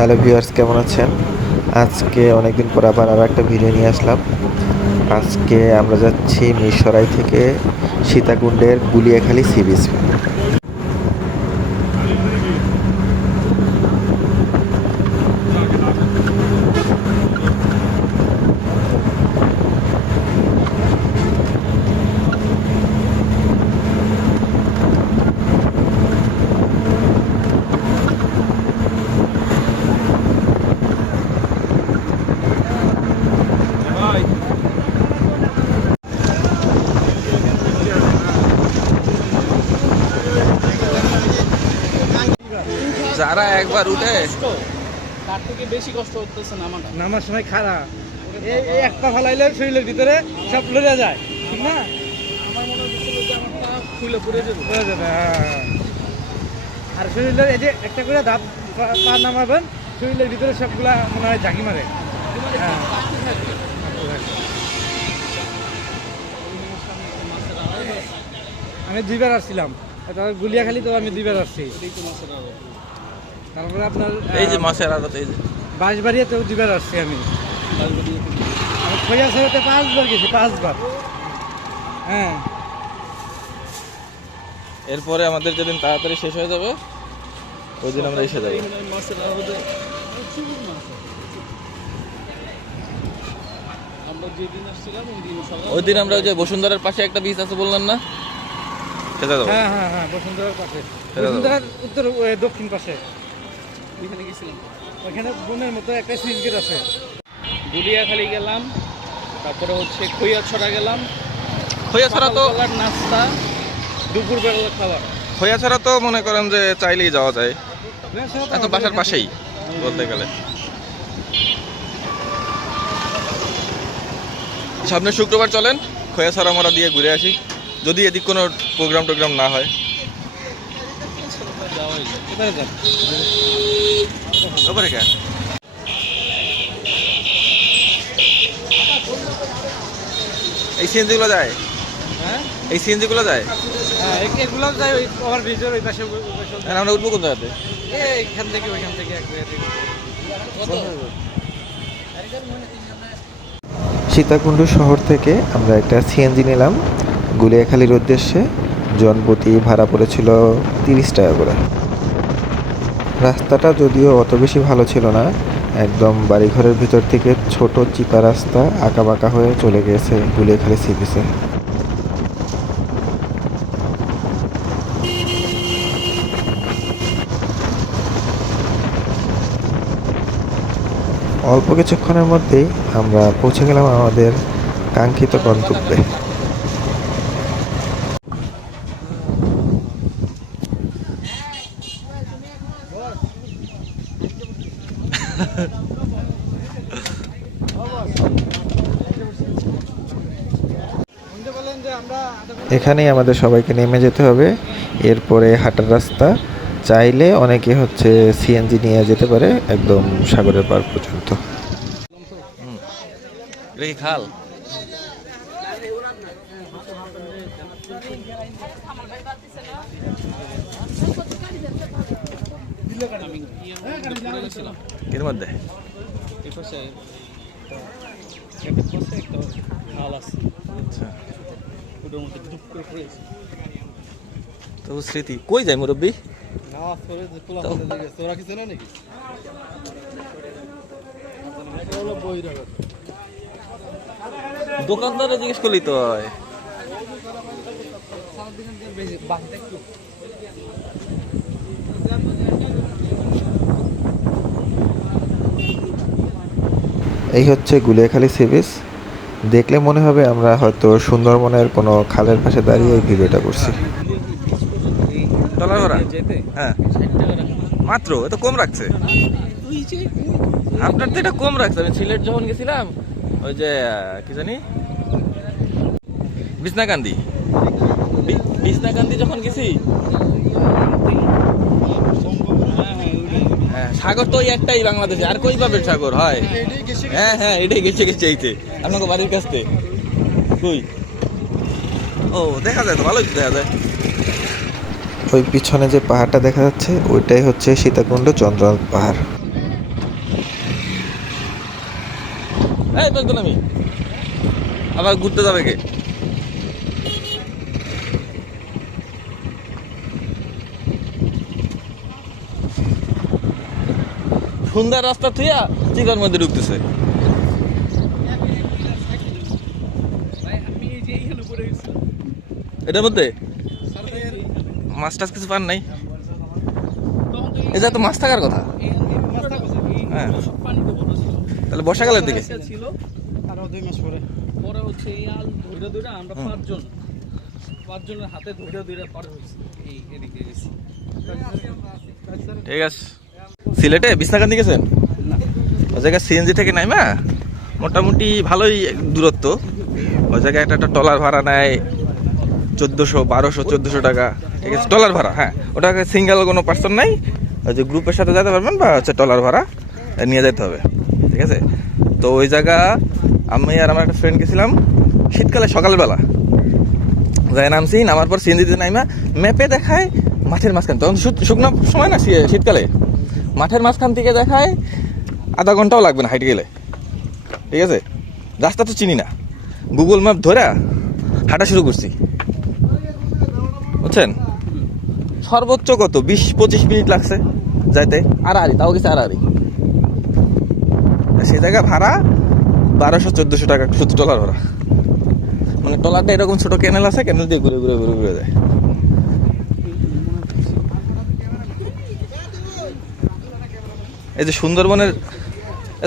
Hello viewers, কেমন আছেন? আজকে অনেকদিন পর আবার আরও একটা ভিডিও নিয়ে আসলাম। আজকে আমরা যাচ্ছি মিরসরাই থেকে সীতাকুণ্ডের গুলিয়াখালী সি বিচ। যারা একবার উঠে তার থেকে বেশি কষ্ট হতেছে নামার সময় খারাপ এই একটা ফালাইলে শরীরের ভিতরে সব লড়ে যায়, ঠিক না? আমার মনে হচ্ছিল যে আমার পা খুলে পড়ে যাবে। লড়ে যাবে, হ্যাঁ। আর শরীরের এই যে একটা করে ধাপ পা নামাবেন, শরীরের ভিতরে সবগুলা মনে হয় ঝাঁকি মারে। হ্যাঁ। আমি 2বার আসছিলাম, গুলিয়াখালী তো আমি 2বার আসছি। তারপরে আপনার এই যে মাছের আড়ত, এই যে বাঁশবাড়িয়াতেও 2বার আসছি আমি। খৈয়াছড়াতে 5বার গেছি, 5বার। হ্যাঁ। এরপরে আমাদের যেদিন তাড়াতাড়ি শেষ হয়ে যাবে ওই দিন আমরা এসে যাবো। ওই দিন আমরা ওই যে বসুন্ধরার পাশে একটা বিচ আছে বললেন না, সেটা যাবো। হ্যাঁ হ্যাঁ হ্যাঁ, বসুন্ধরার পাশে, সেটা যাবো। বসুন্ধরার উত্তর দক্ষিণ পাশে ওইখানে গেছিলাম, ওখানে বনের মতো একটা সুইচ গেট আছে। গুলিয়াখালী গেলাম, তারপরে হচ্ছে খৈয়াছড়া গেলাম। খৈয়াছড়া তো সকালবেলার নাস্তা, দুপুরবেলার খাবার। খৈয়াছড়া তো মনে করেন যে চাইলেই যাওয়া যায়, এত বাসার পাশেই বলতে গেলে। সামনে শুক্রবার চলেন খৈয়াছড়া আমরা দিয়ে ঘুরে আসি, যদি এদিক কোনো প্রোগ্রাম না হয়। যাওয়াই যায়। এবারে যান। ওপরে কে এই সিএনজি গুলো যায়, হ্যাঁ এই সিএনজি গুলো যায়। হ্যাঁ, এগুলো যাই ওই ওভার ব্রিজের ওই পাশে। আর আমরা উঠবো কোন জায়গাতে? এইখান থেকে ওইখান থেকে এক জায়গা থেকে। সীতাকুণ্ড শহর থেকে আমরা একটা সিএনজি নিলাম গুলিয়াখালীর উদ্দেশ্যে। জনপ্রতি ভাড়া পড়েছিল 30 টাকা করে। রাস্তাটা যদিও অত বেশি ভালো ছিল না, একদম বাড়িঘরের ভিতর থেকে ছোট চিপা রাস্তা আঁকাবাঁকা হয়ে চলে গেছে গুলিয়াখালী সি বিচে। অল্প কিছুক্ষণের মধ্যেই আমরা পৌঁছে গেলাম আমাদের কাঙ্ক্ষিত গন্তব্যে। এখানেই আমাদের সবাইকে নেমে যেতে হবে। এরপরে হাঁটার রাস্তা, চাইলে অনেকে হচ্ছে সিএনজি নিয়ে যেতে পারে একদম সাগরের পার পর্যন্ত। এটা কি খাল? এর মধ্যে এই পাশে একটা খাল আছে, আচ্ছা, ওটার মধ্যে ডুব করে পড়েছে। তো স্মৃতি কই যায় মুরব্বী? নামাজ পড়ে যে পোলা ফেলে দিয়ে গেছে, ওরা কিছু না নাকি? দোকানদারে জিজ্ঞেস করলি তো হয়। এই হচ্ছে গুলিয়াখালী সি বিচ। দেখলে মনে হবে আমরা হয়তো সুন্দরবনের কোনো খালের পাশে দাঁড়িয়ে এই ভিডিওটা করছি। ডলার ভাড়া? যেতে হ্যাঁ 60 টাকা রাখা। মাত্র, এত কম রাখছে। তুই যে আপনার তো এটা কম রাখছে। আমি সিলেট যখন গেছিলাম ওই যে কি জানি বিছনাকান্দি, বিছনাকান্দি যখন গেছি, হ্যাঁ সাগর তো ওই একটাই বাংলাদেশে, আর কই পাবেন সাগর হয়? হ্যাঁ হ্যাঁ, এটাই গেছে এইতে আপনাকে বাড়ির কাছ থেকে। কই? ও দেখা যায় তো, ভালোই দেখা যায়। ওই পিছনে যে পাহাড়টা দেখা যাচ্ছে ওইটাই হচ্ছে সীতাকুণ্ড চন্দ্রনাথ পাহাড়। এই বেশ আমি আবার ঘুরতে যাবে কে? সুন্দর রাস্তা থুইয়া চিকার মধ্যে ঢুকতেছে। এটার মধ্যে মাছ টাছ কিছু পান নাই? এই যা তো মাছ থাকার কথা। হ্যাঁ তাহলে বর্ষাকালের দিকে ছিল। আরো 2 মাস পরে পরে হচ্ছে এই আল ধইরা ধইরা আমরা পাঁচজনের হাতে ধইরা ধইরা পার হইছি এই এদিকে গেছি। ঠিক আছে। সিলেটে বিছনাকান্দি গেছেন? ওই জায়গায় সিএনজি থেকে নাইমা মোটামুটি ভালোই দূরত্ব। ওই জায়গায় একটা ট্রলার ভাড়া নেয় 1400 1200 1400 টাকা। ঠিক আছে ট্রলার ভাড়া। হ্যাঁ ওটা সিঙ্গেল কোনো পার্সন নাই, ওই যে গ্রুপের সাথে যেতে পারবেন বা হচ্ছে ট্রলার ভাড়া নিয়ে যেতে হবে। ঠিক আছে তো ওই জায়গা আমি আর আমার একটা ফ্রেন্ড গেছিলাম শীতকালে সকালবেলা যাই নামছি, নামার পর সিএনজিতে নাইমা ম্যাপে দেখায় মাঠের মাঝখান, তখন শুকনো সময় না শীতকালে, মাঠের মাঝখান থেকে দেখায় আধা ঘন্টাও লাগবে না হাইটে গেলে। ঠিক আছে রাস্তা তো চিনি না, গুগল ম্যাপ ধরে হাঁটা শুরু করছি বুঝছেন। সর্বোচ্চ কত 20-25 মিনিট লাগছে যাইতে, আড়াআড়ি তাও গেছে আড়াআড়ি। সে জায়গা ভাড়া 1200-1400 টাকা শুধু ট্রলার ভাড়া। মানে ট্রলারটা এরকম ছোট ক্যানেল আছে, ক্যানেল দিয়ে ঘুরে ঘুরে ঘুরে ঘুরে যায়। এই যে সুন্দরবনের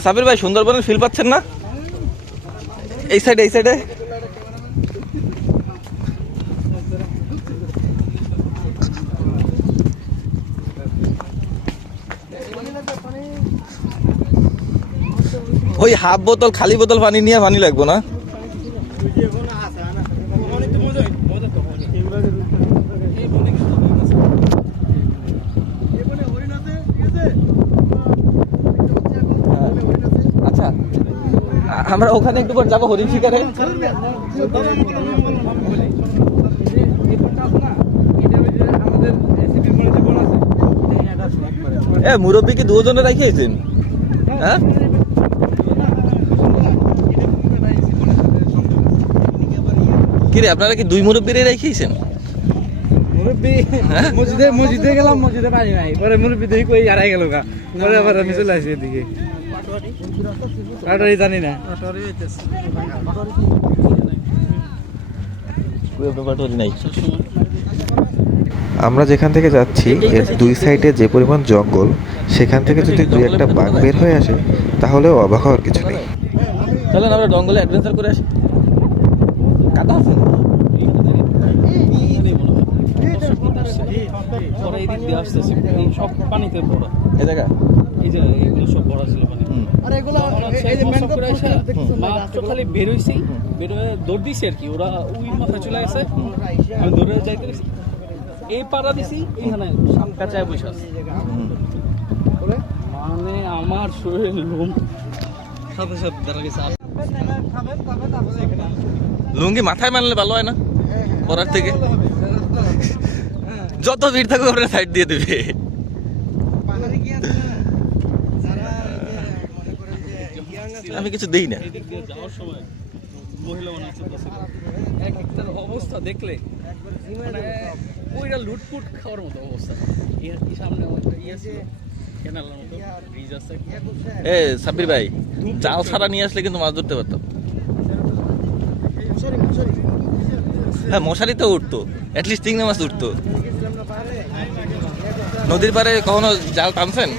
সাবির ভাই, সুন্দরবনের ফিল পাচ্ছেন না? এই সাইডে এই সাইডে ওই হাফ বোতল খালি বোতল পানি নিয়ে পানি লাগবো না? আচ্ছা আমরা ওখানে একটু পর যাবো হরিণ শিকারে। এ মুরব্বী কি দুজনে রাখিয়েছেন? হ্যাঁ কিরে আপনারা কি 2 মুরব্বীরে রাখিয়েছেন? মুরব্বি মসজিদে গেলাম, মসজিদে পানি নাই, পরে মুরব্বি দেখি কই হারাই গেল গা, পরে আবার আমি চলে আসি এদিকে। পাটোয়ারি জানি না, আমরা যেখান থেকে যাচ্ছি এর 2 সাইডে যে পরিমাণ জঙ্গল, সেখান থেকে যদি 2-1টা বাঘ বের হয়ে আসে তাহলেও অবাক হওয়ার কিছু নেই। চলেন আমরা জঙ্গলে অ্যাডভেঞ্চার করে আসি। কাদা আছে পরে এই দিক দিয়ে আসতেছি, এই সব পানিতে ভরা। এই জায়গা এই যে এগুলো সব ভরা ছিল পানি। আর এগুলো এই যে মাত্র খালি বের হইছি, বের হয়ে দৌড় দিছি আর কি, ওরা ওই মাথায় চলে গেছে, আমি দৌড়ে যাইতে গেছি, এই পাড়া দিছি, এইখানে কাঁচায় বসে আছে। মানে আমার শরীরের লোম সাথে সাথে দাঁড়া গেছে। লুঙ্গি মাথায় মানলে ভালো হয় না পরার থেকে? যত ভিড় থাকুক আপনারা সাইড দিয়ে দেবে। আমি কিছু দেই না। এদিক দিয়ে যাওয়ার সময় মহিলা মনে আছে এক একটার অবস্থা দেখলে মানে ওইটা লুটপুট খাওয়ার মতো অবস্থা। এর কি সামনে একটা ইয়ে ছিল, ক্যানালের মতো ব্রিজ আছে। এ সাব্বির ভাই জাল ছাড়া নিয়ে আসলে কিন্তু মাছ ধরতে পারতাম। হ্যাঁ মশারি তো উঠতো, অ্যাটলিস্ট চিংড়ি মাছ উঠতো। নদীর পাড়ে কখনো জাল টানছেন?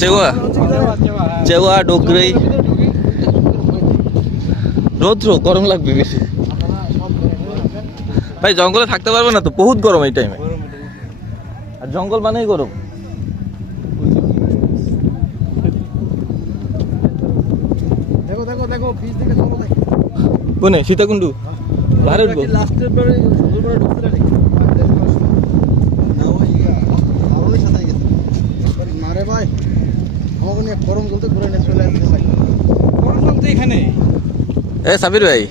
চেওয়া চেওয়া ডোগরি রৌদ্র গরম লাগবে বেশি ভাই, জঙ্গলে থাকতে পারবে না তো, বহুত গরম এই টাইমে। আর জঙ্গল মানেই গরম। দেখো দেখো দেখো বীজ থেকে চলো দেখো কোনে সীতাকুণ্ডু বাইরে উঠবো। লাস্টের পরে সুন্দরবনে ঢুকতে নাকি না ওই আওয়ালের সাথে গেছে মারে ভাই, আমাকে নিয়ে গরম জলতে ঘুরে নিয়ে চলে আসতে ভাই, গরম জলতে এখানে। এ সাবির ভাই,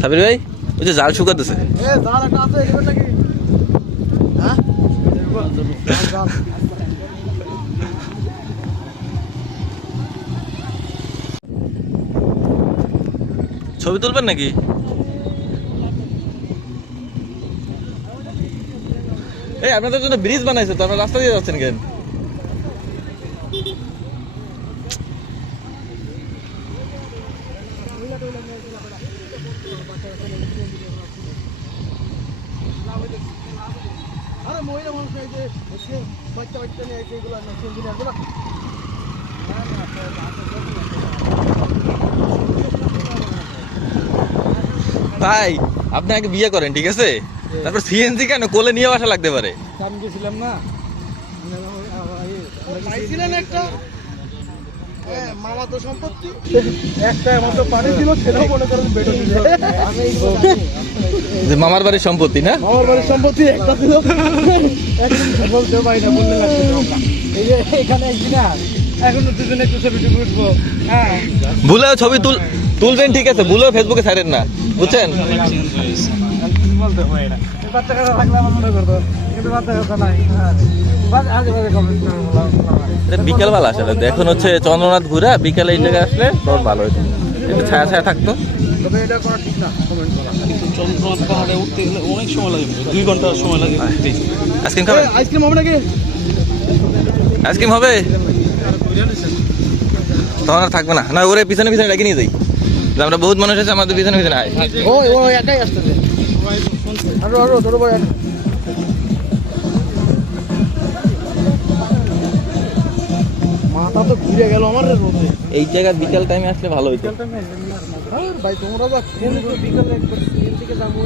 সাবির ভাই ওই যে জাল শুকাতেছে। এ জাল একটা আছে এখানে নাকি? হ্যাঁ জাল ছবি তুলবেন নাকি? এই আপনাদের জন্য ব্রিজ বানাইছে তো, আপনারা রাস্তা দিয়ে যাচ্ছেন কেন? আরে মহিলা মানুষ এই যে বাচ্চা বাচ্চা নিয়ে এগুলো ইঞ্জিনিয়ার গুলো তাই আপনি আগে বিয়ে করেন, ঠিক আছে? তারপর সিএনজি কেন কোলে নিয়ে আসা লাগতে পারে। আমি গেছিলাম না পাইছিলেন একটা মামা তো সম্পত্তি একটা মাত্র পানি দিল, সেটাও মনে করেন বেড়ে দিল। যে মামার বাড়ির সম্পত্তি না, মামার বাড়ির সম্পত্তি একটা ছিল, বলতে পারি না, বললে লাগছে এই যে এখানে ইঞ্জিনিয়ার এখন দুজনে একটু ছবি টুকু উঠবো। হ্যাঁ ভুলেও ছবি তুলবেন, ঠিক আছে, ভুলেও ফেসবুকে ছাড়েন না, বুঝছেন? বলতে পারি না, বাচ্চা কাটা থাকলে আমার মনে করতো, কিন্তু বাচ্চা কাটা নাই। আগে বাজে কমেন্ট বিকেল বেলা আসলে এখন হচ্ছে চন্দ্রনাথ ঘুরা, বিকেলে এই জায়গায় আসলে তখন ভালো হতো, একটু ছায়া ছায়া থাকতো। তবে এটা করা ঠিক না, কমেন্ট করা। চন্দ্রনাথ পাহাড়ে উঠতে গেলে অনেক সময় লাগে, 2 ঘন্টা সময় লাগে উঠতে। আইসক্রিম খাবেন? আইসক্রিম হবে নাকি? আইসক্রিম হবে? তখন আর থাকবে না, না ওরে পিছনে পিছনে রেখে নিয়ে যাই, যে আমরা বহুত মানুষ আছে আমাদের পিছনে পিছনে আয়। ও একাই আসতেছে, আরো ধরো ভাই। মাথা তো ঘুরে গেল আমার রে রোদে। এই জায়গায় বিকেল টাইমে আসলে ভালো হইতো। ভাই তোমরা যা বিকালে দিকে যাবো,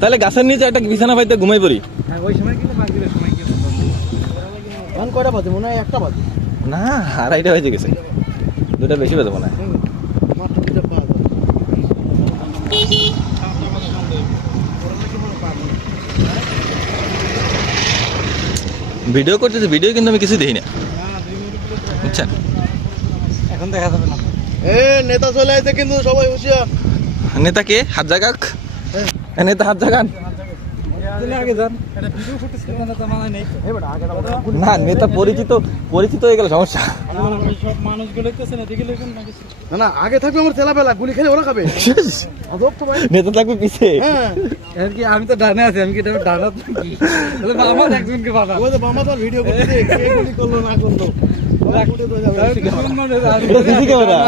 তাহলে গাছের নিচে একটা বিছানা পাইতে ঘুমাই পড়ি। হ্যাঁ ওই সময় কিন্তু মাগরিবের সময় কি এখন কয়টা বাজে? মনে হয় 1টা বাজে না, 2:30 বেজে গেছে, 2টা বেশি বেজে মনে হয়। মাত্র 2টা বাজে। ভিডিও করতেছি, ভিডিও কিন্তু আমি কিছু দেখি না, বুঝছেন? এখন দেখা যাবে না। নেতা চলে আসছে কিন্তু, সবাই হুঁশিয়ার। নেতা কে? হাত জাগাক, নেতা হাত জাগান আগে যান, এটা ভিডিও ফুটেজ কেন তো মানে নেই। না, নেতা পরিচিত হয়ে গেল সমস্যা। সব মানুষগুলো দেখতেছে না, দেখে লেখেন না কিছু। না আগে থাকবে আমার ছেলেবেলা, গুলি খেলে ওরা খাবে। অদব তো ভাই। নেতা থাকবে পিছে। হ্যাঁ এর কি আমি তো ডানে আছি, আমি কি এটা ডানাত নাকি? তাহলে আমার একজনকে পাঠা। ওই যে মামা তো ভিডিও করতে, কে গুলি করলো না করলো ওরা ফুটে তো যাবে। এটা সিসি ক্যামেরা,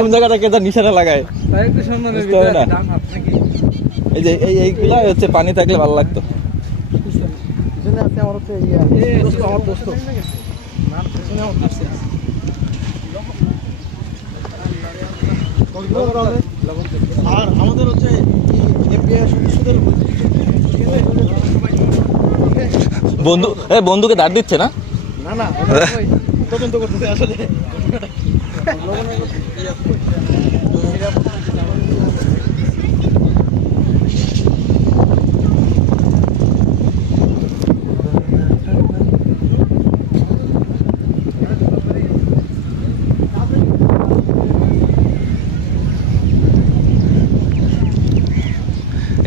কোন জায়গাটা কেদার নিশানা লাগায় একটু সম্মানের বুঝতে হবে ভিতরে না। ডানাত নাকি? এই যে এইগুলা হচ্ছে পানি থাকলে ভালো লাগতো। পিছনে আছে আমার হচ্ছে দোস্ত, আমার দোস্ত। পিছনে আমার দোস্ত আছে। আর আমাদের হচ্ছে এফবিআই সদস্যদের বন্ধুকে দাঁড় দিচ্ছে না। না না তদন্ত করতেছে আসলে।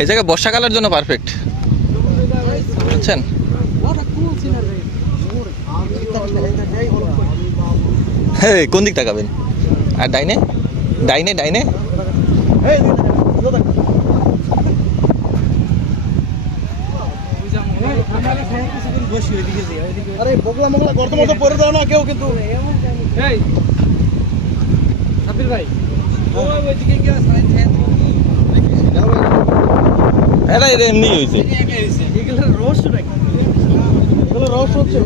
এই জায়গা বর্ষাকালের জন্য পারফেক্ট, বুঝছেন? হ্যাঁ, কোন দিক তাকাবেন? আর ডাইনে ডাইনে ডাইনে আরে বগলা মগলা গর্ত মতো পরে দাও না কেউ কিন্তু। এই আবির ভাই, ওই দিকে কি আছে? এটা এমনি হয়েছে। এগুলো রহস্য নাকি? এগুলো রহস্য হচ্ছে।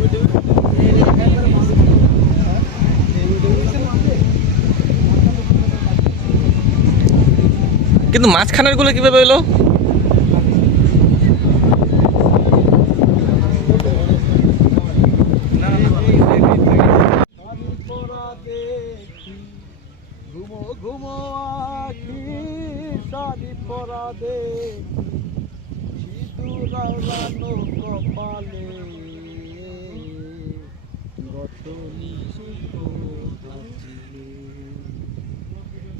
কিন্তু মাঝখানের গুলো কিভাবে এলো? ঘুমো ঘুমো আখি শাড়ি পরা দে, সিঁদুর লাগানো কপালে, গত নিশিকো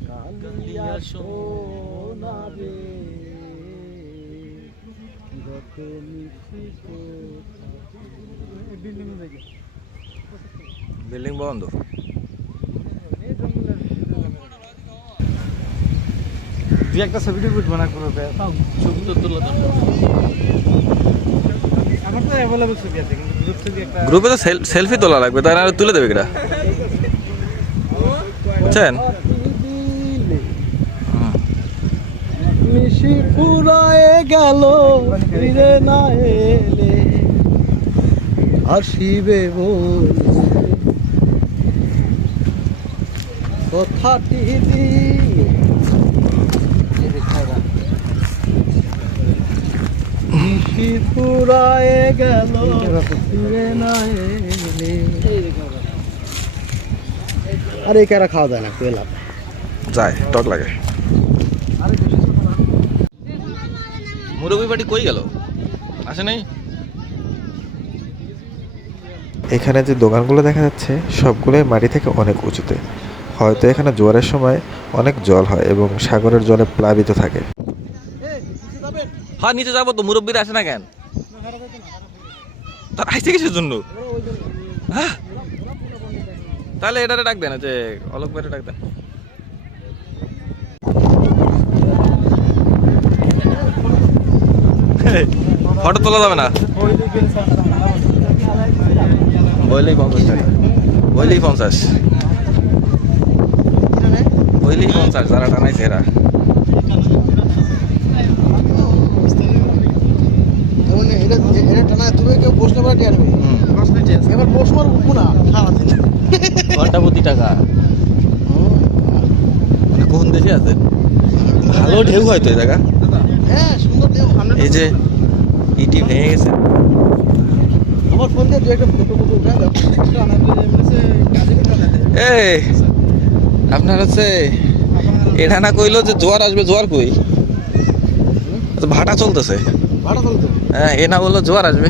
কালিয়া সোনা রে, গত নিশিকো। বিল্ডিং বন্ধ। দুই একটা ছবি টবি উঠবো না গ্রুপে? ছবি তো তোলা দরকার। আমার তো অ্যাভেলেবল ছবি আছে, কিন্তু গ্রুপ ছবি একটা গ্রুপে তো সেলফি তোলা লাগবে, তাই না তুলে দেবে কিনা, বুঝছেন? মিশি ফুরায়ে গেল ফিরে না এলে আসিবে বলে কথাটি দিয়ে মিশি ফুরায়ে গেল ফিরে না এলে। আরে এই ক্যারা খাওয়া যায় না, পেলাম যায়, টক লাগে। মুরব্বী বাড়ি কই গেল, আসে নাই? এখানে যে দোকানগুলো দেখা যাচ্ছে সবগুলোই মাটি থেকে অনেক উঁচুতে। হয়তো এখানে জোয়ারের সময় অনেক জল হয় এবং সাগরের জলে প্লাবিত থাকে। হ্যাঁ নিচে যাবো তো, মুরব্বীরা আসে না কেন? তার আইসে কিসের জন্য? হ্যাঁ তাহলে এটারে ডাক দেন, যে অলোক ভাইরে ডাক দেন। ফটো তোলা যাবে না, বইলেই 50 টাকা, বইলেই 50, বইলেই 50 যারা টানাইছে এরা। এটা টানা তুমি কেউ প্রশ্ন করে দিয়ে আনবে, এবার প্রশ্ন উঠবো না সারাদিন। ঘন্টা প্রতি টাকা। মানে কোন দেশে আছেন? ভালো ঢেউ হয়তো এই জায়গা। হ্যাঁ সুন্দর দেও। এই যে ইটি ভেঙে গেছে। আমার ফোন দিয়ে দু একটা ফটো উঠে দাও। এই আপনার হচ্ছে এটা না কইলো যে জোয়ার আসবে, জোয়ার কই? তো ভাটা চলতেছে। ভাড়া চলতো হ্যাঁ এ না বললো জোয়ার আসবে।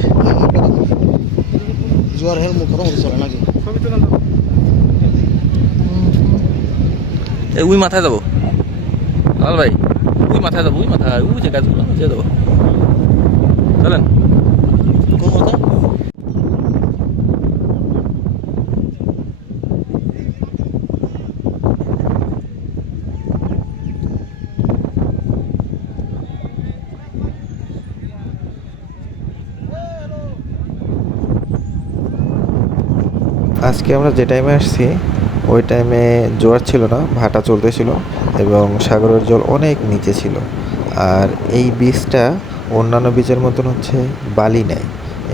জোয়ার হেল মুখ কথা চলে নাকি? এই উই মাথায় যাবো লাল ভাই, উই মাথায় যাবো, উই মাথায়, উই যে গাছগুলো যে যাবো, চলেন। কোন কথা? আজকে আমরা যে টাইমে আসছি ওই টাইমে জোয়ার ছিল না, ভাটা চলতেছিল এবং সাগরের জল অনেক নিচে ছিল। আর এই বীজটা অন্যান্য বীজের মতন হচ্ছে বালি নেই,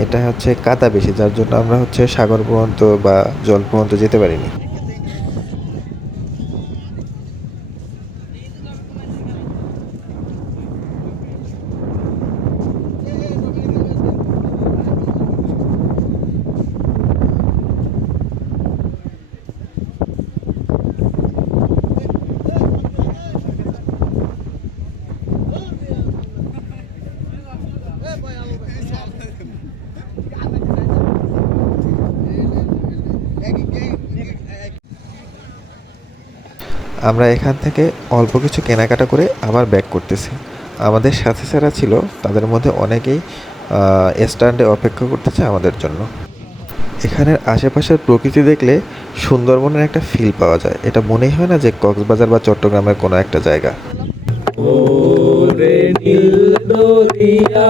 এটা হচ্ছে কাদা বেশি, যার জন্য আমরা হচ্ছে সাগর পর্যন্ত বা জল পর্যন্ত যেতে পারিনি। আমরা এখান থেকে অল্প কিছু কেনাকাটা করে আবার ব্যাক করতেছি। আমাদের সাথে যারা ছিল তাদের মধ্যে অনেকেই স্ট্যান্ডে অপেক্ষা করতেছে আমাদের জন্য। এখানের আশেপাশের প্রকৃতি দেখলে সুন্দরবনের একটা ফিল পাওয়া যায়, এটা মনেই হয় না যে কক্সবাজার বা চট্টগ্রামের কোনো একটা জায়গা। ওরে নীল দরিয়া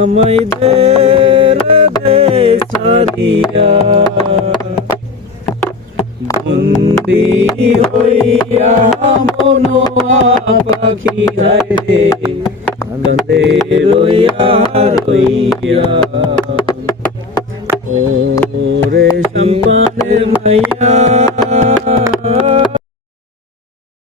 আমায় দে সারিয়া বন্দি হইয়া মনোয়া পাখি হায় রে কান্দে রইয়া রইয়া ওরে সম্পানের মাইয়া